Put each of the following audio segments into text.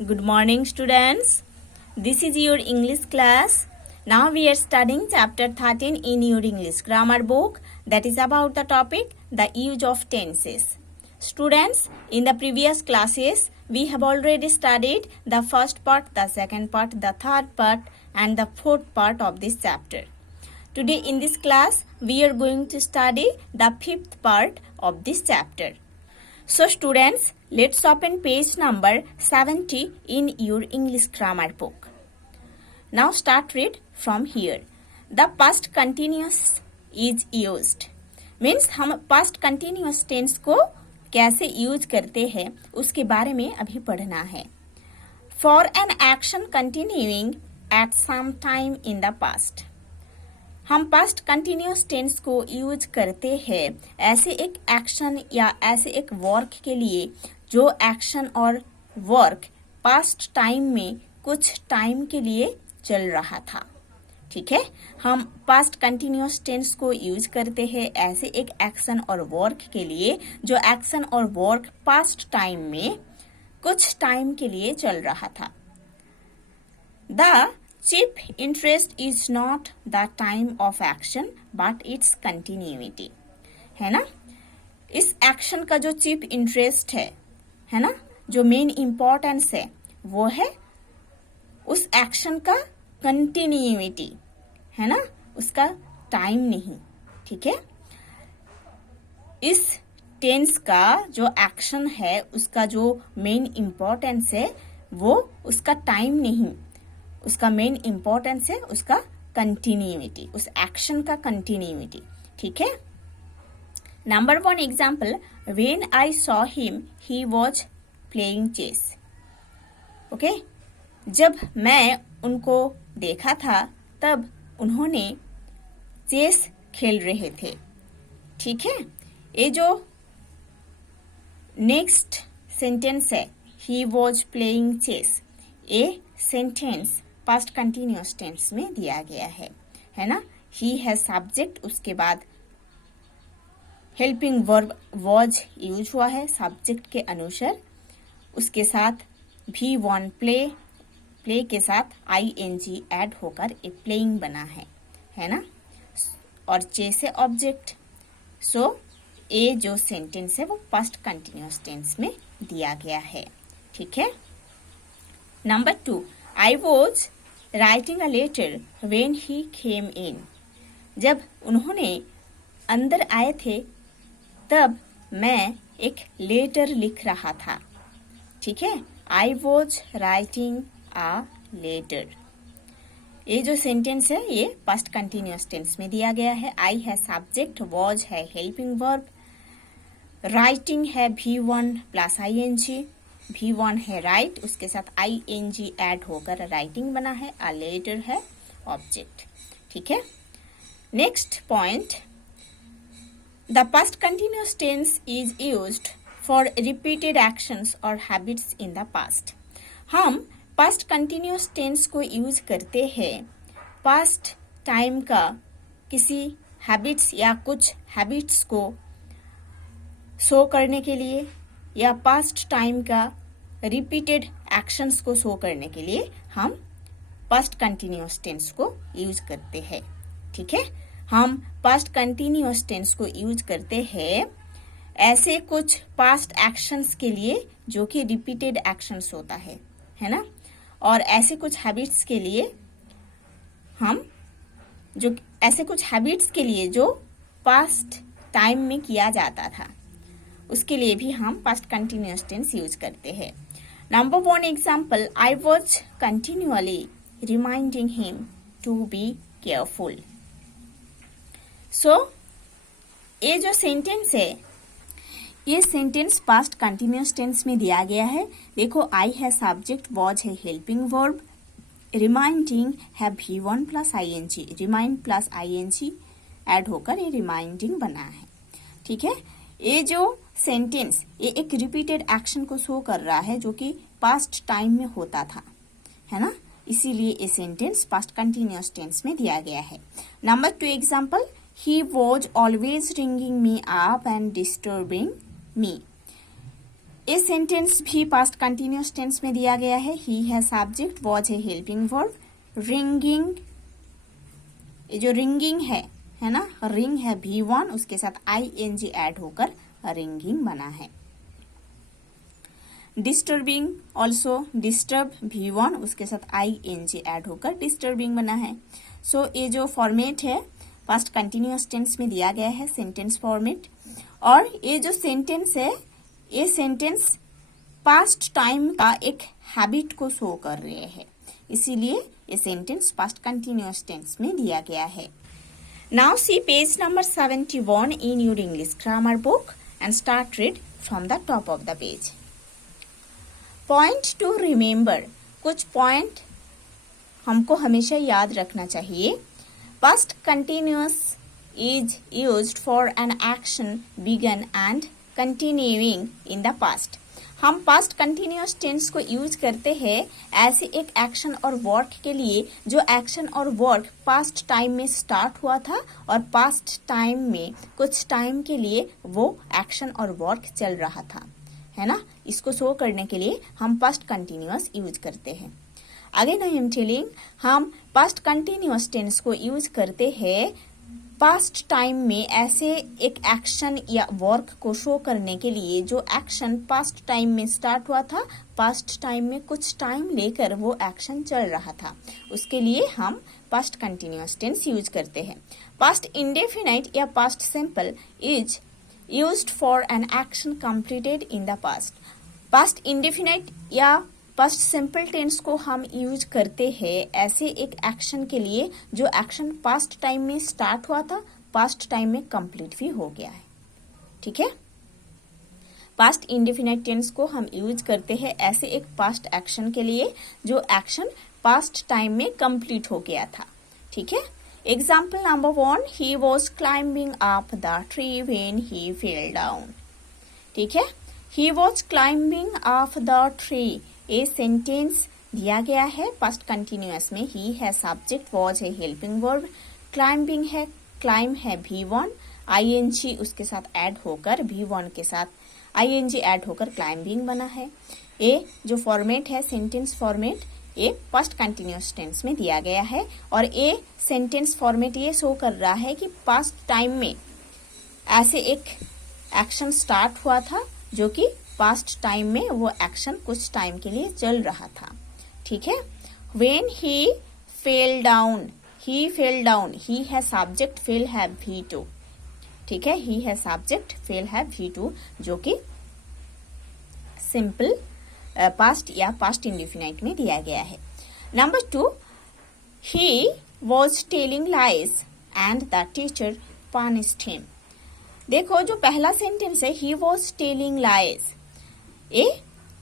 Good morning, students. This is your English class. Now we are studying chapter 13 in your English grammar book, that is about the topic the use of tenses. Students, in the previous classes we have already studied the first part, the second part, the third part and the fourth part of this chapter. Today in this class we are going to study the fifth part of this chapter. So students, let's open page number 70 in your English grammar book. Now start read from here. The past continuous is used. Means हम past continuous tense को कैसे use करते हैं उसके बारे में अभी पढ़ना है. For an action continuing at some time in the past. हम पास्ट कंटिन्यूस टेंस को यूज करते हैं ऐसे एक एक्शन या ऐसे एक वर्क के लिए जो एक्शन और वर्क पास्ट टाइम में कुछ टाइम के लिए चल रहा था. ठीक है, हम पास्ट कंटिन्यूस टेंस को यूज करते हैं ऐसे एक एक्शन और वर्क के लिए जो एक्शन और वर्क पास्ट टाइम में कुछ टाइम के लिए चल रहा था. The chief interest is not the time of action but its continuity. है ना, इस एक्शन का जो चीफ इंटरेस्ट है ना, जो मेन इम्पोर्टेंस है वो है उस एक्शन का कंटिन्यूटी, है ना, उसका टाइम नहीं. ठीक है, इस टेंस का जो एक्शन है उसका जो मेन इम्पोर्टेंस है वो उसका टाइम नहीं, उसका मेन इम्पोर्टेंस है उसका कंटिन्यूटी, उस एक्शन का कंटिन्यूटी. ठीक है. Number 1 example, when I saw him he was playing chess. Okay, जब मैं उनको देखा था तब उन्होंने चेस खेल रहे थे. ठीक है, ये जो नेक्स्ट सेंटेंस है ही वॉज प्लेइंग चेस, ये सेंटेंस पास्ट कंटिन्यूअस टेंस में दिया गया है ना. ही है सब्जेक्ट, उसके बाद हेल्पिंग वर्ब वॉज यूज हुआ है सब्जेक्ट के अनुसार, उसके साथ V1 प्ले के साथ ING ऐड होकर एक प्लेइंग बना है ना, और चेस है ऑब्जेक्ट. सो ये जो सेंटेंस है वो पास्ट कंटिन्यूअस टेंस में दिया गया है. ठीक है. Number 2, I was writing a letter when he came in. जब उन्होंने अंदर आए थे तब मैं एक लेटर लिख रहा था. ठीक है, I was writing a letter. ये जो सेंटेंस है ये पास्ट कंटिन्यूअस टेंस में दिया गया है. I है सब्जेक्ट, was है हेल्पिंग वर्ब, राइटिंग है V1 प्लस ING, V1 है राइट, उसके साथ ING ऐड होकर राइटिंग बना है, आ लेटर है ऑब्जेक्ट. ठीक है. Next point, the past continuous tense is used for repeated actions और हैबिट्स इन द पास्ट. हम पास्ट कंटिन्यूअस टेंस को यूज करते हैं पास्ट टाइम का किसी हैबिट्स या कुछ हैबिट्स को शो करने के लिए या पास्ट टाइम का रिपीटेड एक्शंस को शो करने के लिए हम पास्ट कंटिन्यूअस टेंस को यूज करते हैं. ठीक है, हम पास्ट कंटिन्यूअस टेंस को यूज करते हैं ऐसे कुछ पास्ट एक्शंस के लिए जो कि रिपीटेड एक्शंस होता है ना, और ऐसे कुछ हैबिट्स के लिए हम जो ऐसे कुछ हैबिट्स के लिए जो पास्ट टाइम में किया जाता था उसके लिए भी हम पास्ट कंटिन्यूअस टेंस यूज करते हैं. Number 1 example, I was continuously reminding him to be careful. So ये जो सेंटेंस है ये सेंटेंस पास्ट कंटिन्यूअस टेंस में दिया गया है. देखो, आई है सब्जेक्ट, वॉज है हेल्पिंग वर्ब, रिमाइंडिंग है V1 plus ING, remind plus ING add होकर ये रिमाइंडिंग बना है. ठीक है, ये जो सेंटेंस ये एक रिपीटेड एक्शन को शो कर रहा है जो कि पास्ट टाइम में होता था, है ना, इसीलिए ये सेंटेंस पास्ट कंटिन्यूअस टेंस में दिया गया है. Number 2 example, he was always ringing me up and disturbing me. ये सेंटेंस भी पास्ट कंटिन्यूअस टेंस में दिया गया है। ही है सब्जेक्ट, वॉज है हेल्पिंग वर्ब, रिंगिंग, ये जो रिंगिंग है ना, रिंग है V1, उसके साथ ing ऐड होकर रिंगिंग बना है। डिस्टर्बिंग, ऑल्सो डिस्टर्ब V1, उसके साथ ing ऐड होकर डिस्टर्बिंग बना है। सो ये जो फॉर्मेट है पास्ट कंटिन्यूअस टेंस में दिया गया है, सेंटेंस फॉर्मेट। और ये जो सेंटेंस है, ये सेंटेंस पास्ट टाइम का एक हैबिट को शो कर रहे हैं, इसीलिए ये सेंटेंस पास्ट कंटिन्यूअस टेंस में दिया गया है। Now see page number 71 in your English grammar book and start read from the top of the page. Point to remember, कुछ पॉइंट हमको हमेशा याद रखना चाहिए। Past continuous is used for an action began and continuing in the past. हम past continuous tense को use करते हैं ऐसे एक एक्शन और वर्क के लिए जो एक्शन और वर्क पास्ट टाइम में स्टार्ट हुआ था और पास्ट टाइम में कुछ टाइम के लिए वो एक्शन और वर्क चल रहा था, है ना। इसको शो करने के लिए हम पास्ट कंटिन्यूअस यूज करते हैं। अगेन आई एम टेलिंग, हम पास्ट कंटिन्यूअस टेंस को यूज करते हैं पास्ट टाइम में ऐसे एक एक्शन या वर्क को शो करने के लिए जो एक्शन पास्ट टाइम में स्टार्ट हुआ था, पास्ट टाइम में कुछ टाइम लेकर वो एक्शन चल रहा था, उसके लिए हम पास्ट कंटिन्यूअस टेंस यूज करते हैं। पास्ट इंडेफिनाइट या past simple is used for an action completed in the past. Past indefinite या पास्ट सिंपल टेंस को हम यूज करते हैं ऐसे एक एक्शन के लिए जो एक्शन पास्ट टाइम में स्टार्ट हुआ था, पास्ट टाइम में कंप्लीट भी हो गया है, ठीक है। पास्ट इंडेफिनाइट टेंस को हम यूज करते हैं ऐसे एक पास्ट एक्शन के लिए जो एक्शन पास्ट टाइम में कंप्लीट हो गया था, ठीक है। Example number 1, he was climbing up the tree when he fell down, ठीक है। He was climbing up the tree, ये सेंटेंस दिया गया है पास्ट कंटिन्यूअस में। ही है सब्जेक्ट, वॉज है हेल्पिंग वर्ब, क्लाइंबिंग है, क्लाइम है V1, ing उसके साथ ऐड होकर V1 के साथ ing ऐड होकर क्लाइंबिंग बना है। ये जो फॉर्मेट है सेंटेंस फॉर्मेट, ये पास्ट कंटिन्यूअस टेंस में दिया गया है और ये सेंटेंस फॉर्मेट ये शो कर रहा है कि पास्ट टाइम में ऐसे एक एक्शन स्टार्ट हुआ था जो कि पास्ट टाइम में वो एक्शन कुछ टाइम के लिए चल रहा था, ठीक है। When he fell down, he fell down, he है सब्जेक्ट, fell है V2, ठीक है। he है सब्जेक्ट, fell है V2 जो कि सिंपल पास्ट या पास्ट इंडेफिनाइट में दिया गया है। Number 2, he was telling lies and the teacher punished him। देखो जो पहला सेंटेंस है ही वॉज टेलिंग लाइज, ये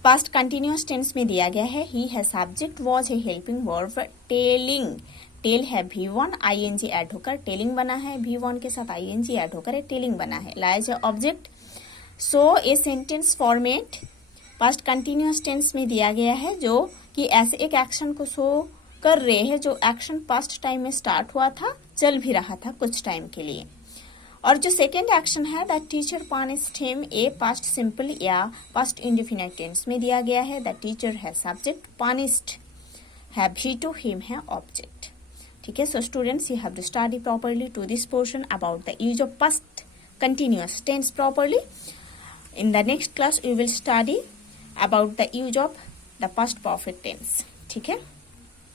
पास्ट कंटिन्यूअस टेंस में दिया गया है। ही है सब्जेक्ट, वॉज है हेल्पिंग वर्ब, टेलिंग, टेल है V1, ing ऐड होकर टेलिंग बना है, V1 के साथ ing ऐड होकर टेलिंग बना है। लाइज है ऑब्जेक्ट। सो ये sentence format past continuous tense में दिया गया है जो कि ऐसे एक एक्शन को शो कर रहे हैं जो एक्शन पास्ट टाइम में स्टार्ट हुआ था, चल भी रहा था कुछ टाइम के लिए। और जो सेकेंड एक्शन है that teacher punished him, a past simple या पास्ट इंडेफिनाइट टेंस में दिया गया है। दैट टीचर है सब्जेक्ट, पनिश्ड है V2, हिम है ऑब्जेक्ट, ठीक है। So students, you have to study properly to this portion about the use of past continuous tense properly. In the next class we will study about the use of the past perfect tense. ठीक है।